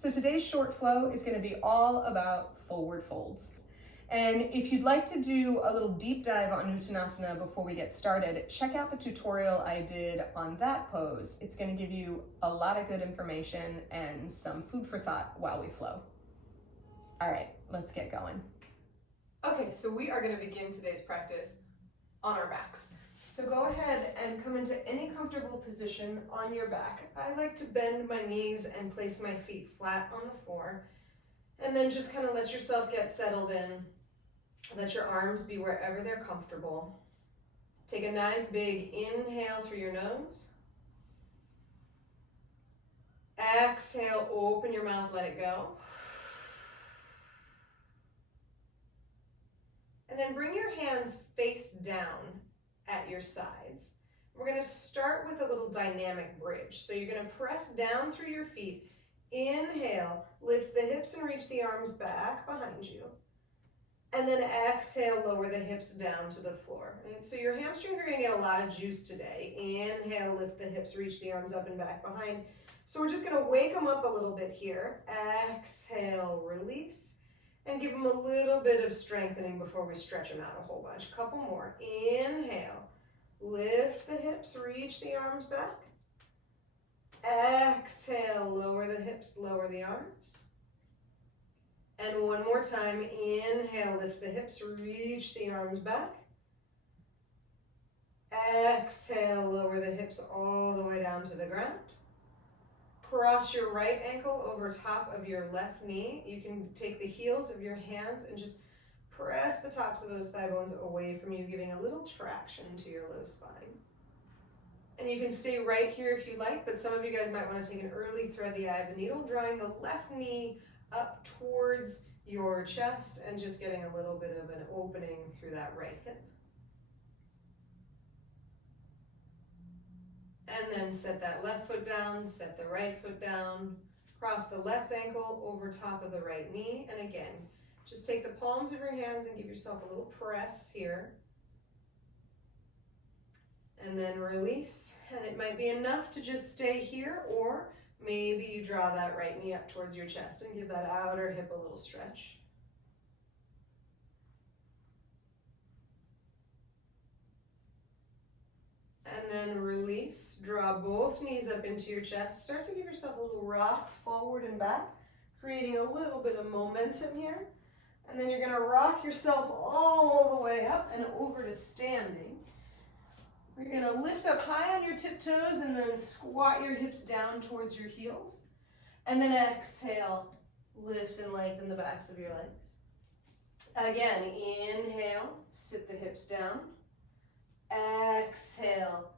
So today's short flow is going to be all about forward folds. And if you'd like to do a little deep dive on Uttanasana before we get started, check out the tutorial I did on that pose. It's going to give you a lot of good information and some food for thought while we flow. All right, let's get going. Okay, so we are going to begin today's practice on our backs. So go ahead and come into any comfortable position on your back. I like to bend my knees and place my feet flat on the floor. And then just kind of let yourself get settled in. Let your arms be wherever they're comfortable. Take a nice big inhale through your nose. Exhale, open your mouth, let it go. And then bring your hands face down at your sides. We're going to start with a little dynamic bridge. So you're going to press down through your feet. Inhale, lift the hips and reach the arms back behind you. And then exhale, lower the hips down to the floor. And so your hamstrings are going to get a lot of juice today. Inhale, lift the hips, reach the arms up and back behind. So we're just going to wake them up a little bit here. Exhale, release. And give them a little bit of strengthening before we stretch them out a whole bunch. A couple more. Inhale. Lift the hips, reach the arms back. Exhale, lower the hips, lower the arms. And one more time. Inhale, lift the hips, reach the arms back. Exhale, lower the hips all the way down to the ground. Cross your right ankle over top of your left knee. You can take the heels of your hands and just press the tops of those thigh bones away from you, giving a little traction to your low spine. And you can stay right here if you like, but some of you guys might want to take an early thread the eye of the needle, drawing the left knee up towards your chest and just getting a little bit of an opening through that right hip. And then set that left foot down, set the right foot down, cross the left ankle over top of the right knee. And again, just take the palms of your hands and give yourself a little press here. And then release. And it might be enough to just stay here, or maybe you draw that right knee up towards your chest and give that outer hip a little stretch. And then release, draw both knees up into your chest. Start to give yourself a little rock forward and back, creating a little bit of momentum here. And then you're going to rock yourself all the way up and over to standing. You're going to lift up high on your tiptoes and then squat your hips down towards your heels. And then exhale, lift and lengthen the backs of your legs. Again, inhale, sit the hips down. Exhale,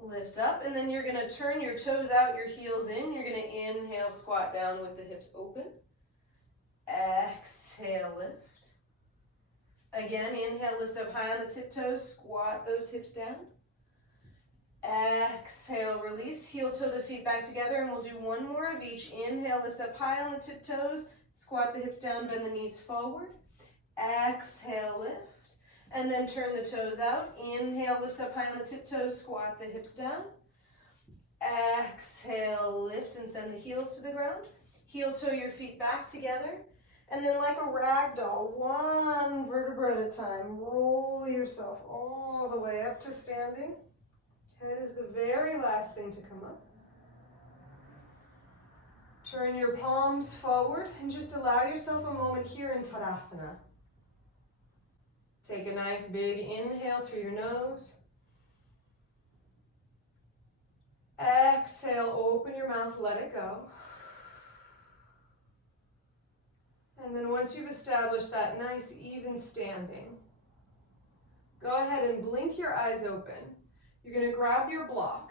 lift up, and then you're going to turn your toes out, your heels in. You're going to inhale, squat down with the hips open. Exhale, lift. Again, inhale, lift up high on the tiptoes, squat those hips down. Exhale, release, heel toe the feet back together, and we'll do one more of each. Inhale, lift up high on the tiptoes, squat the hips down, bend the knees forward. Exhale, lift. And then turn the toes out. Inhale, lift up high on the tiptoes, squat the hips down. Exhale, lift and send the heels to the ground. Heel toe your feet back together. And then like a rag doll, one vertebra at a time, roll yourself all the way up to standing. Head is the very last thing to come up. Turn your palms forward and just allow yourself a moment here in Tadasana. Take a nice big inhale through your nose. Exhale, open your mouth, let it go. And then once you've established that nice even standing, go ahead and blink your eyes open. You're going to grab your block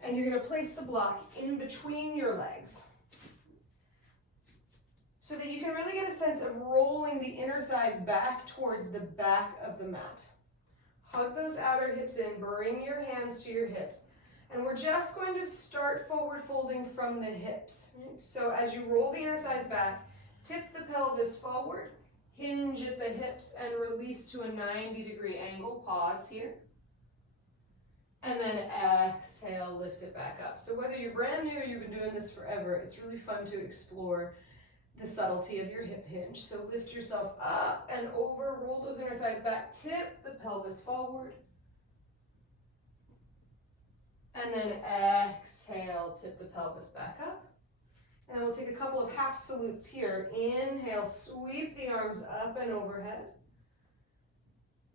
and you're going to place the block in between your legs, so that you can really get a sense of rolling the inner thighs back towards the back of the mat. Hug those outer hips in, bring your hands to your hips, and we're just going to start forward folding from the hips. So as you roll the inner thighs back, tip the pelvis forward, hinge at the hips, and release to a 90-degree angle. Pause here. And then exhale, lift it back up. So whether you're brand new or you've been doing this forever, it's really fun to explore the subtlety of your hip hinge. So lift yourself up and over, roll those inner thighs back, tip the pelvis forward. And then exhale, tip the pelvis back up. And then we'll take a couple of half salutes here. Inhale, sweep the arms up and overhead.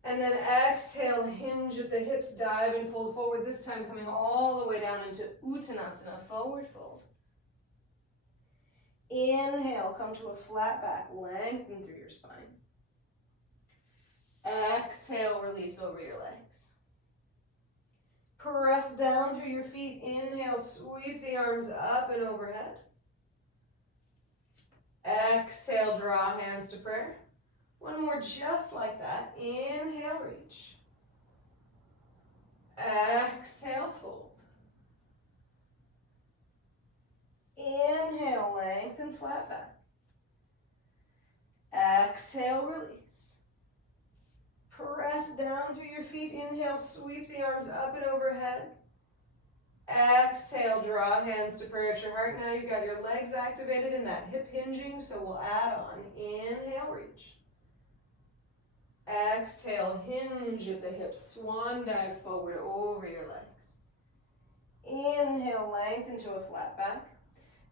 And then exhale, hinge at the hips, dive and fold forward, this time coming all the way down into Uttanasana, forward fold. Inhale, come to a flat back, lengthen through your spine. Exhale, release over your legs. Press down through your feet. Inhale, sweep the arms up and overhead. Exhale, draw hands to prayer. One more just like that. Inhale, reach. Exhale, fold. Inhale, lengthen, flat back. Exhale, release. Press down through your feet. Inhale, sweep the arms up and overhead. Exhale, draw hands to prayer at your heart. Now you've got your legs activated and that hip hinging, so we'll add on. Inhale, reach. Exhale, hinge at the hips, swan dive forward over your legs. Inhale, lengthen to a flat back.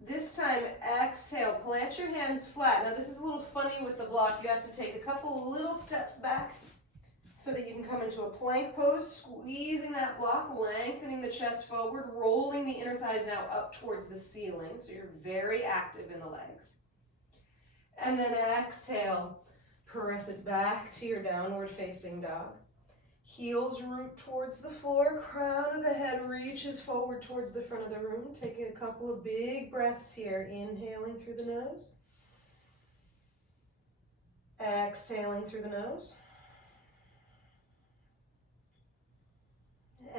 This time, exhale, plant your hands flat. Now this is a little funny with the block. You have to take a couple little steps back so that you can come into a plank pose, squeezing that block, lengthening the chest forward, rolling the inner thighs now up towards the ceiling, so you're very active in the legs. And then exhale, press it back to your downward facing dog. Heels root towards the floor, crown of the head reaches forward towards the front of the room. Take a couple of big breaths here, inhaling through the nose. Exhaling through the nose.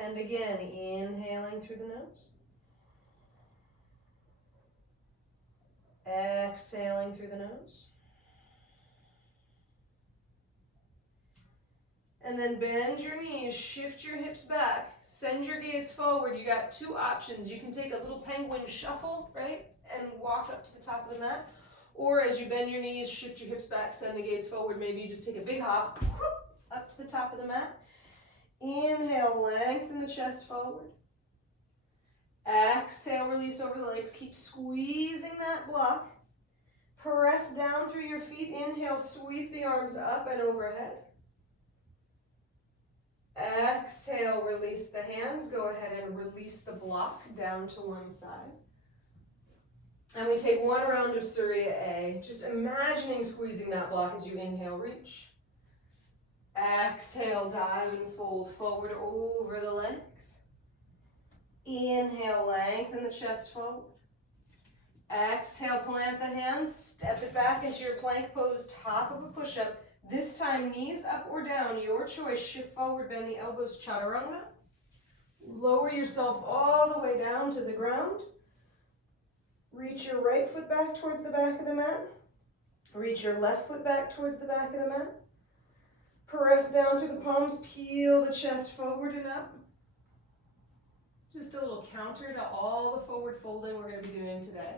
And again, inhaling through the nose. Exhaling through the nose. And then bend your knees, shift your hips back, send your gaze forward. You got two options. You can take a little penguin shuffle, right, and walk up to the top of the mat. Or as you bend your knees, shift your hips back, send the gaze forward. Maybe you just take a big hop up to the top of the mat. Inhale, lengthen the chest forward. Exhale, release over the legs. Keep squeezing that block. Press down through your feet. Inhale, sweep the arms up and overhead. Exhale, release the hands. Go ahead and release the block down to one side. And we take one round of Surya A, just imagining squeezing that block as you inhale, reach. Exhale, dive and fold forward over the legs. Inhale, lengthen the chest forward. Exhale, plant the hands, step it back into your plank pose, top of a push-up. This time, knees up or down, your choice. Shift forward, bend the elbows, chaturanga. Lower yourself all the way down to the ground. Reach your right foot back towards the back of the mat. Reach your left foot back towards the back of the mat. Press down through the palms, peel the chest forward and up. Just a little counter to all the forward folding we're going to be doing today.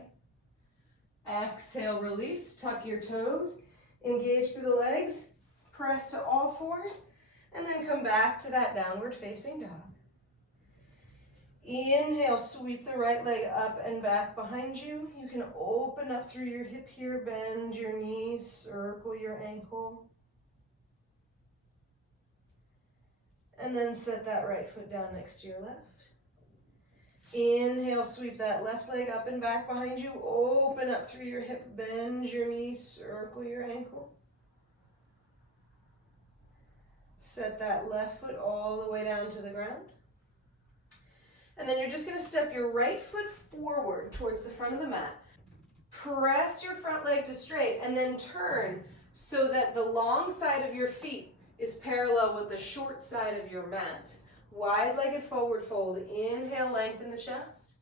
Exhale, release, tuck your toes, engage through the legs, press to all fours, and then come back to that downward facing dog. Inhale, sweep the right leg up and back behind you. You can open up through your hip here, bend your knees, circle your ankle. And then set that right foot down next to your left. Inhale, sweep that left leg up and back behind you. Open up through your hip, bend your knees, circle your ankle. Set that left foot all the way down to the ground. And then you're just going to step your right foot forward towards the front of the mat. Press your front leg to straight and then turn so that the long side of your feet is parallel with the short side of your mat. Wide-legged forward fold. Inhale, lengthen the chest.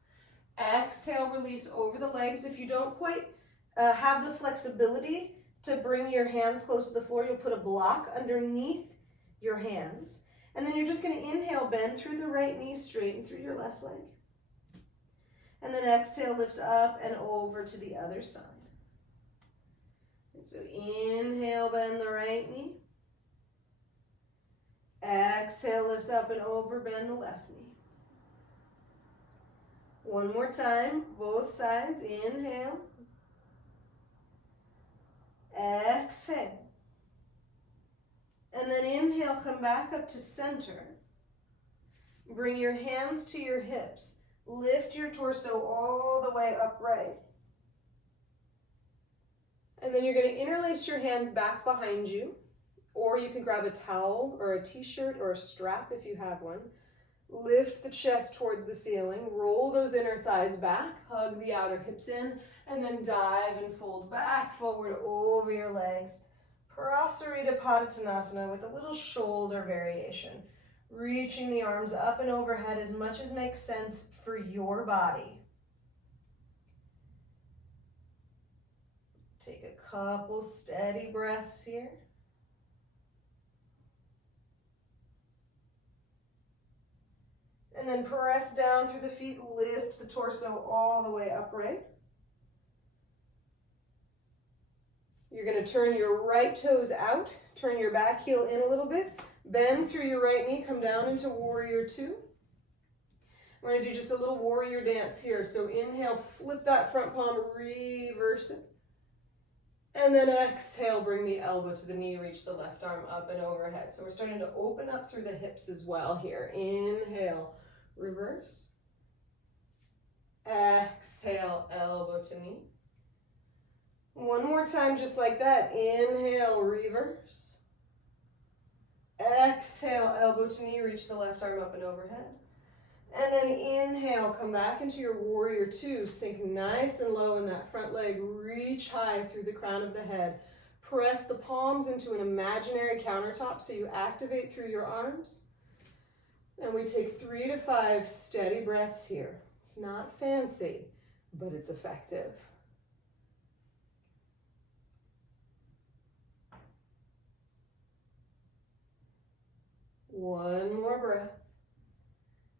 Exhale, release over the legs. If you don't quite have the flexibility to bring your hands close to the floor, you'll put a block underneath your hands. And then you're just going to inhale, bend through the right knee, straighten through your left leg. And then exhale, lift up and over to the other side. And so inhale, bend the right knee. Exhale, lift up and over, bend the left knee. One more time, both sides. Inhale. Exhale. And then inhale, come back up to center. Bring your hands to your hips. Lift your torso all the way upright. And then you're going to interlace your hands back behind you, or you can grab a towel or a t-shirt or a strap if you have one. Lift the chest towards the ceiling, roll those inner thighs back, hug the outer hips in, and then dive and fold back, forward over your legs. Prasarita Padottanasana with a little shoulder variation. Reaching the arms up and overhead as much as makes sense for your body. Take a couple steady breaths here. And then press down through the feet, lift the torso all the way upright. You're going to turn your right toes out, turn your back heel in a little bit, bend through your right knee, come down into warrior two. We're going to do just a little warrior dance here. So inhale, flip that front palm, reverse it. And then exhale, bring the elbow to the knee, reach the left arm up and overhead. So we're starting to open up through the hips as well here. Inhale, reverse. Exhale, elbow to knee. One more time, just like that. Inhale, reverse. Exhale, elbow to knee, reach the left arm up and overhead. And then inhale, come back into your warrior two. Sink nice and low in that front leg. Reach high through the crown of the head. Press the palms into an imaginary countertop so you activate through your arms. And we take 3 to 5 steady breaths here. It's not fancy, but it's effective. One more breath.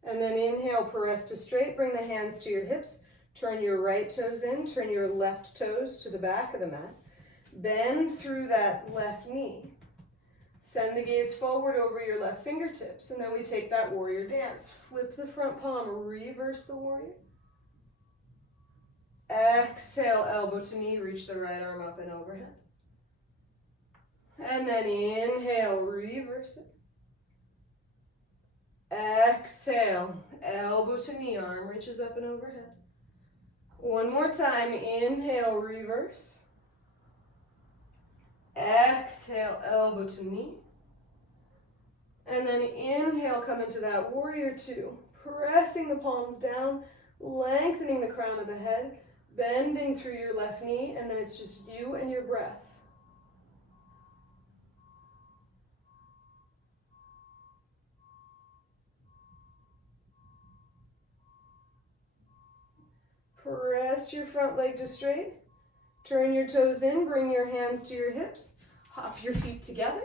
And then inhale, press to straight. Bring the hands to your hips. Turn your right toes in. Turn your left toes to the back of the mat. Bend through that left knee. Send the gaze forward over your left fingertips. And then we take that warrior dance. Flip the front palm. Reverse the warrior. Exhale, elbow to knee. Reach the right arm up and overhead. And then inhale, reverse it. Exhale, elbow to knee, arm reaches up and overhead. One more time, inhale, reverse. Exhale, elbow to knee. And then inhale, come into that warrior two. Pressing the palms down, lengthening the crown of the head, bending through your left knee, and then it's just you and your breath. Press your front leg to straight. Turn your toes in, bring your hands to your hips. Hop your feet together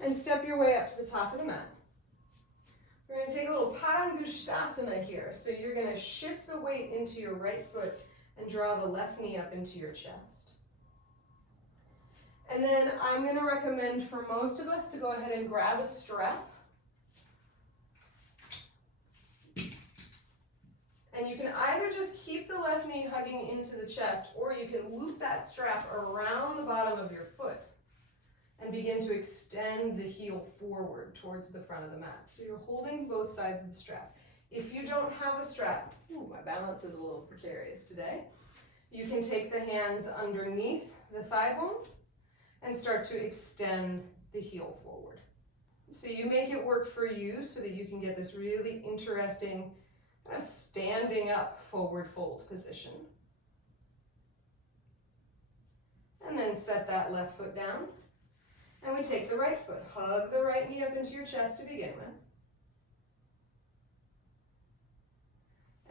and step your way up to the top of the mat. We're going to take a little Padangusthasana here. So you're going to shift the weight into your right foot and draw the left knee up into your chest. And then I'm going to recommend for most of us to go ahead and grab a strap. And you can either just keep the left knee hugging into the chest, or you can loop that strap around the bottom of your foot and begin to extend the heel forward towards the front of the mat. So you're holding both sides of the strap. If you don't have a strap, my balance is a little precarious today, you can take the hands underneath the thigh bone and start to extend the heel forward. So you make it work for you so that you can get this really interesting kind of standing up forward fold position. And then set that left foot down. And we take the right foot. Hug the right knee up into your chest to begin with.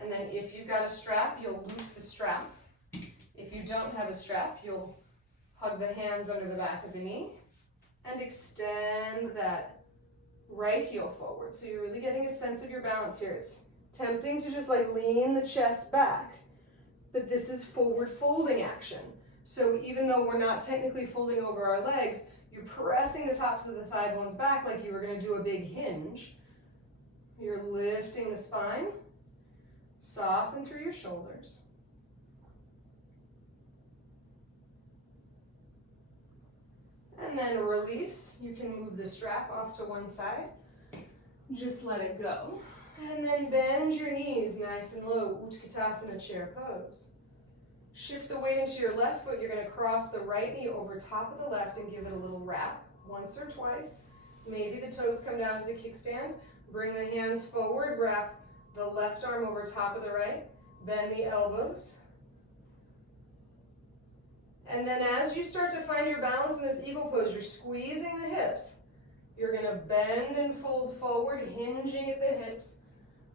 And then if you've got a strap, you'll loop the strap. If you don't have a strap, you'll hug the hands under the back of the knee and extend that right heel forward. So you're really getting a sense of your balance here. It's tempting to just like lean the chest back, but this is forward folding action. So even though we're not technically folding over our legs, you're pressing the tops of the thigh bones back like you were going to do a big hinge. You're lifting the spine, soften through your shoulders. And then release. You can move the strap off to one side. Just let it go. And then bend your knees nice and low, Utkatasana chair pose. Shift the weight into your left foot. You're going to cross the right knee over top of the left and give it a little wrap, once or twice. Maybe the toes come down as a kickstand. Bring the hands forward, wrap the left arm over top of the right, bend the elbows. And then as you start to find your balance in this eagle pose, you're squeezing the hips. You're going to bend and fold forward, hinging at the hips,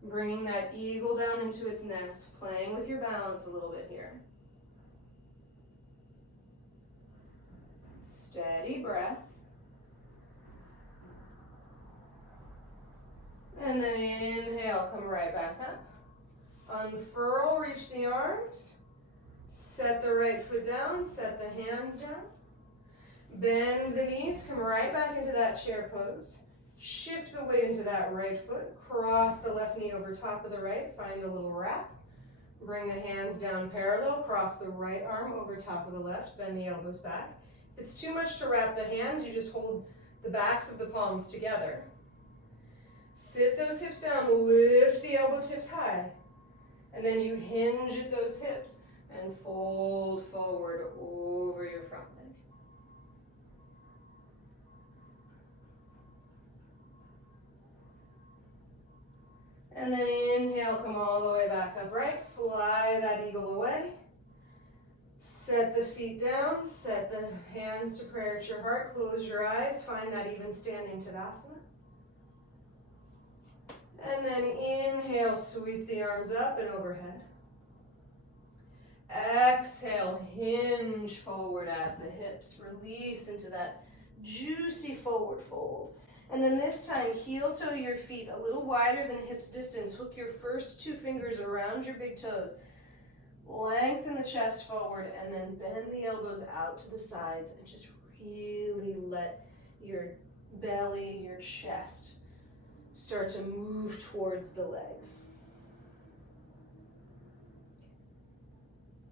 bringing that eagle down into its nest, playing with your balance a little bit here. Steady breath. And then inhale, come right back up. Unfurl, reach the arms. Set the right foot down, set the hands down. Bend the knees, come right back into that chair pose. Shift the weight into that right foot. Cross the left knee over top of the right, find a little wrap. Bring the hands down parallel, cross the right arm over top of the left, bend the elbows back. If it's too much to wrap the hands, you just hold the backs of the palms together. Sit those hips down, lift the elbow tips high, and then you hinge at those hips and fold forward over your front leg. And then inhale, come all the way back upright, fly that eagle away. Set the feet down, set the hands to prayer at your heart, close your eyes, find that even standing Tadasana. And then inhale, sweep the arms up and overhead. Exhale, hinge forward at the hips. Release into that juicy forward fold. And then this time, heel toe your feet a little wider than hips distance. Hook your first two fingers around your big toes. Lengthen the chest forward and then bend the elbows out to the sides and just really let your belly, your chest start to move towards the legs.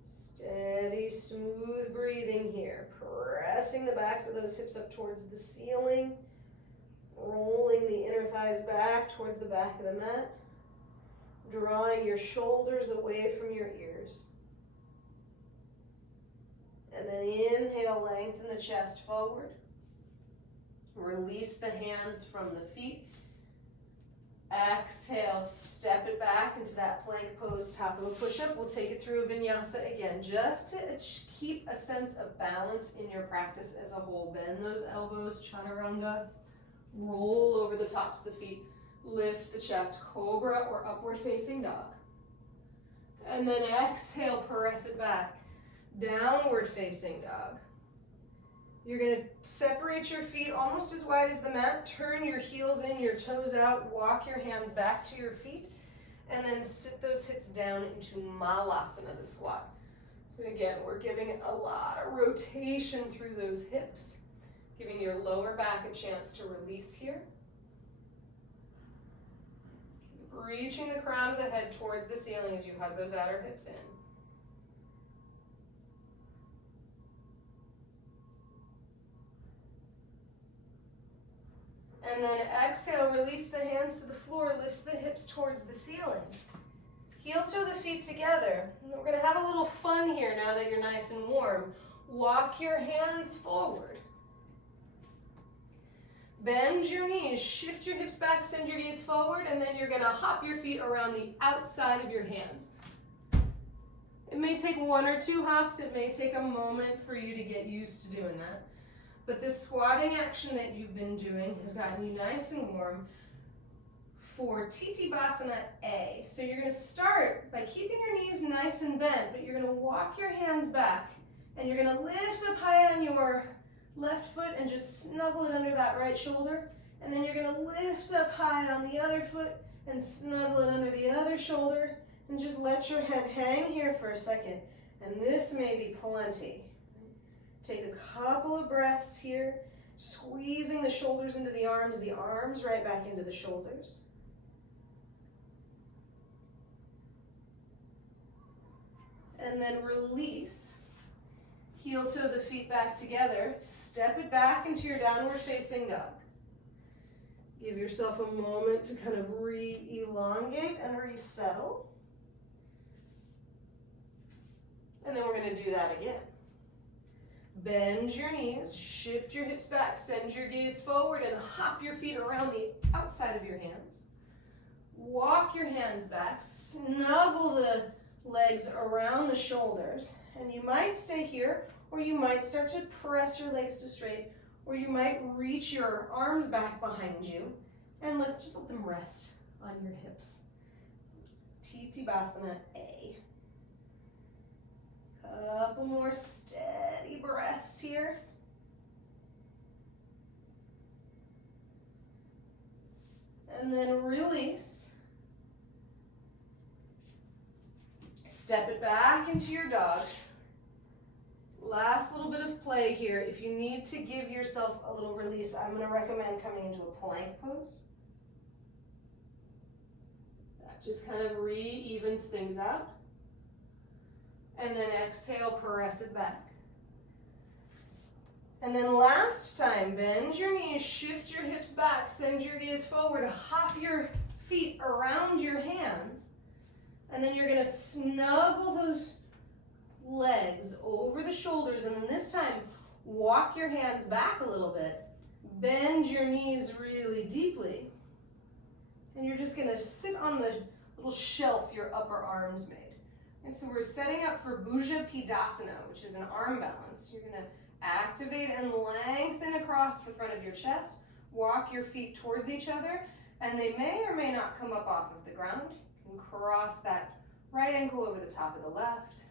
Steady, smooth breathing here. Pressing the backs of those hips up towards the ceiling. Rolling the inner thighs back towards the back of the mat. Drawing your shoulders away from your ears. And then inhale, lengthen the chest forward. Release the hands from the feet. Exhale, step it back into that plank pose, top of a push-up. We'll take it through a vinyasa again, just to keep a sense of balance in your practice as a whole. Bend those elbows, chaturanga. Roll over the tops of the feet. Lift the chest, cobra or upward facing dog. And then exhale, press it back. Downward facing dog. You're going to separate your feet almost as wide as the mat. Turn your heels in, your toes out. Walk your hands back to your feet. And then sit those hips down into malasana, the squat. So again, we're giving a lot of rotation through those hips. Giving your lower back a chance to release here. Keep reaching the crown of the head towards the ceiling as you hug those outer hips in. And then exhale, release the hands to the floor, lift the hips towards the ceiling. Heel toe the feet together. And we're going to have a little fun here now that you're nice and warm. Walk your hands forward. Bend your knees, shift your hips back, send your gaze forward, and then you're going to hop your feet around the outside of your hands. It may take one or two hops, it may take a moment for you to get used to doing that. But this squatting action that you've been doing has gotten you nice and warm for Titibhasana A. So you're going to start by keeping your knees nice and bent, but you're going to walk your hands back, and you're going to lift up high on your left foot and just snuggle it under that right shoulder, And then you're gonna lift up high on the other foot and snuggle it under the other shoulder and just let your head hang here for a second. And this may be plenty. Take a couple of breaths here, squeezing the shoulders into the arms right back into the shoulders. And then release. Heel toe the feet back together. Step it back into your downward facing dog. Give yourself a moment to kind of re-elongate and resettle. And then we're going to do that again. Bend your knees, shift your hips back, send your gaze forward, and hop your feet around the outside of your hands. Walk your hands back, snuggle the legs around the shoulders, and you might stay here, or you might start to press your legs to straight, or you might reach your arms back behind you, and just let them rest on your hips. Titabasana A. Couple more steady breaths here. And then release. Step it back into your dog. Last little bit of play here. If you need to give yourself a little release, I'm going to recommend coming into a plank pose. That just kind of re-evens things out. And then exhale, press it back. And then last time, bend your knees, shift your hips back, send your gaze forward, hop your feet around your hands. And then you're going to snuggle those legs over the shoulders. And then this time, walk your hands back a little bit. Bend your knees really deeply. And you're just going to sit on the little shelf your upper arms made. And so we're setting up for Bhuja Pidasana, which is an arm balance. You're going to activate and lengthen across the front of your chest. Walk your feet towards each other, and they may or may not come up off of the ground. You can cross that right ankle over the top of the left.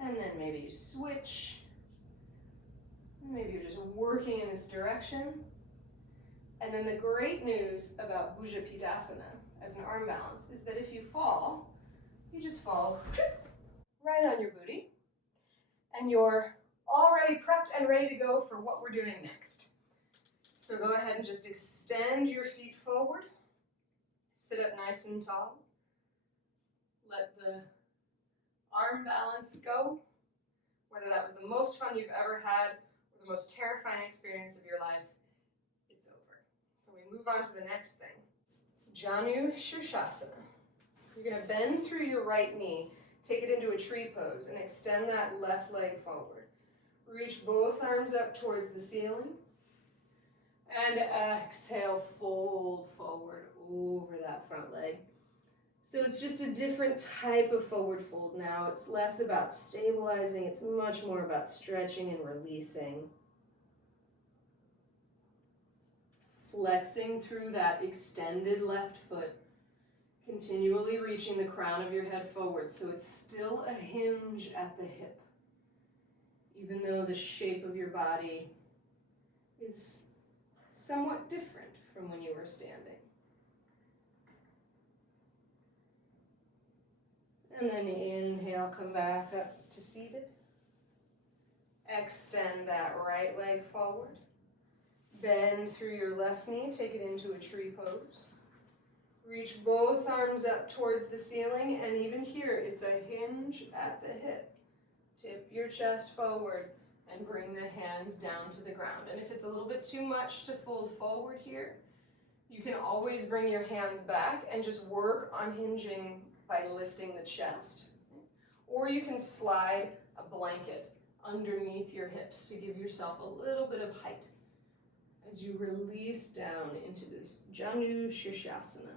And then maybe you switch. Maybe you're just working in this direction. And then the great news about Bhuja Pidasana as an arm balance is that if you fall, you just fall right on your booty, and you're already prepped and ready to go for what we're doing next. So go ahead and just extend your feet forward, sit up nice and tall, let the arm balance go, whether that was the most fun you've ever had or the most terrifying experience of your life, it's over. So we move on to the next thing. Janu Shirshasana. So you're going to bend through your right knee, take it into a tree pose, and extend that left leg forward. Reach both arms up towards the ceiling. And exhale, fold forward over that front leg. So it's just a different type of forward fold now. It's less about stabilizing, it's much more about stretching and releasing. Flexing through that extended left foot, continually reaching the crown of your head forward, so it's still a hinge at the hip, even though the shape of your body is somewhat different from when you were standing. And then inhale, come back up to seated. Extend that right leg forward. Bend through your left knee, take it into a tree pose. Reach both arms up towards the ceiling, and even here, it's a hinge at the hip. Tip your chest forward and bring the hands down to the ground. And if it's a little bit too much to fold forward here, you can always bring your hands back and just work on hinging by lifting the chest. Or you can slide a blanket underneath your hips to give yourself a little bit of height as you release down into this Janu Shirshasana.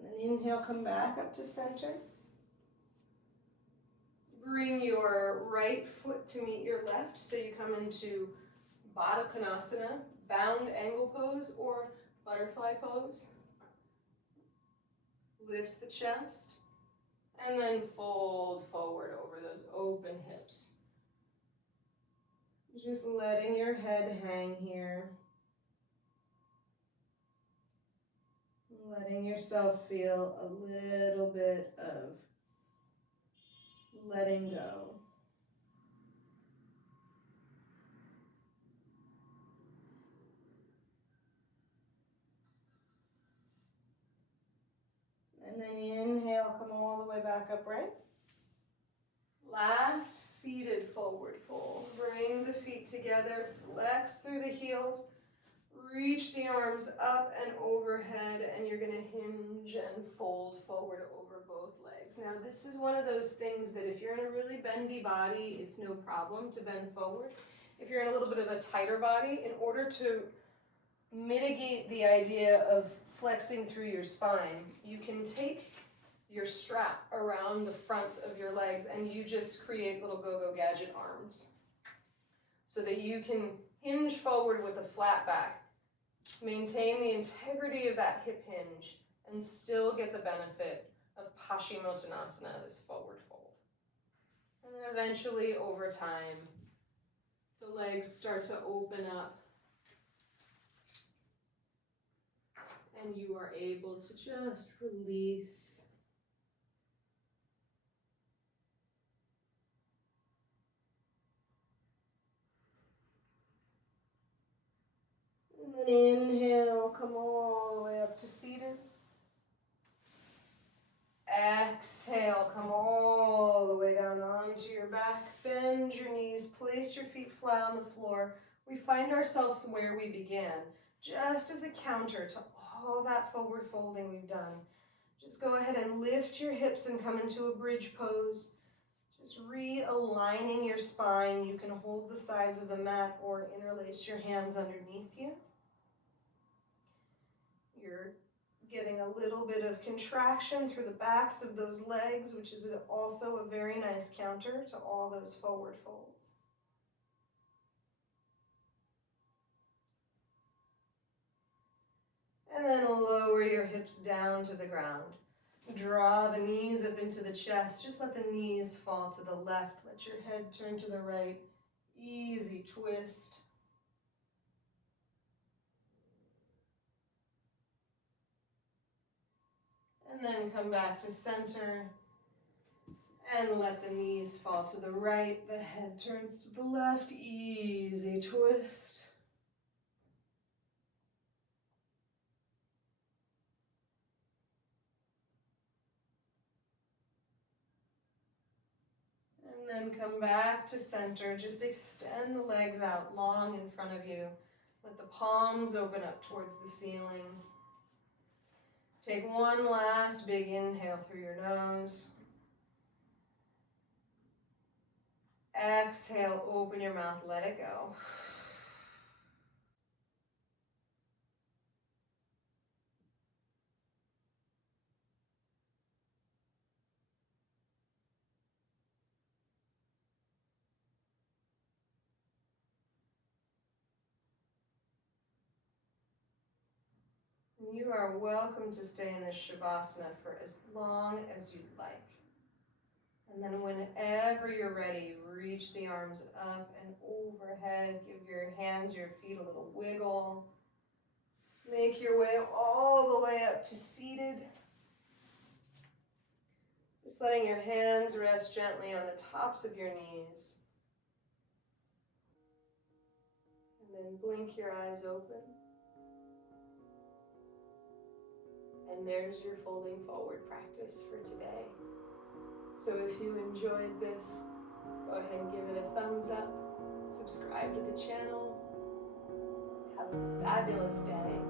And then inhale, come back up to center. Bring your right foot to meet your left, so you come into Baddha Konasana, bound angle pose, or butterfly pose. Lift the chest, and then fold forward over those open hips. Just letting your head hang here. Letting yourself feel a little bit of letting go. And then you inhale, come all the way back upright. Last seated forward fold. Bring the feet together, flex through the heels, reach the arms up and overhead, and you're gonna hinge and fold forward over both legs. Now this is one of those things that if you're in a really bendy body, it's no problem to bend forward. If you're in a little bit of a tighter body, in order to mitigate the idea of flexing through your spine, you can take your strap around the fronts of your legs and you just create little go-go gadget arms so that you can hinge forward with a flat back, maintain the integrity of that hip hinge, and still get the benefit of Paschimottanasana, this forward fold. And then eventually, over time, the legs start to open up and you are able to just release. And then inhale, come all the way up to seated. Exhale, come all the way down onto your back. Bend your knees, place your feet flat on the floor. We find ourselves where we began, just as a counter to all that forward folding we've done. Just go ahead and lift your hips and come into a bridge pose. Just realigning your spine. You can hold the sides of the mat or interlace your hands underneath you. You're getting a little bit of contraction through the backs of those legs, which is also a very nice counter to all those forward folds. And then lower your hips down to the ground. Draw the knees up into the chest. Just let the knees fall to the left. Let your head turn to the right. Easy twist. And then come back to center. And let the knees fall to the right. The head turns to the left. Easy twist. And then come back to center. Just extend the legs out long in front of you. Let the palms open up towards the ceiling. Take one last big inhale through your nose. Exhale, open your mouth, let it go. You are welcome to stay in this Shavasana for as long as you'd like. And then whenever you're ready, reach the arms up and overhead. Give your hands, your feet a little wiggle. Make your way all the way up to seated. Just letting your hands rest gently on the tops of your knees. And then blink your eyes open. And there's your folding forward practice for today. So if you enjoyed this, go ahead and give it a thumbs up, subscribe to the channel. Have a fabulous day.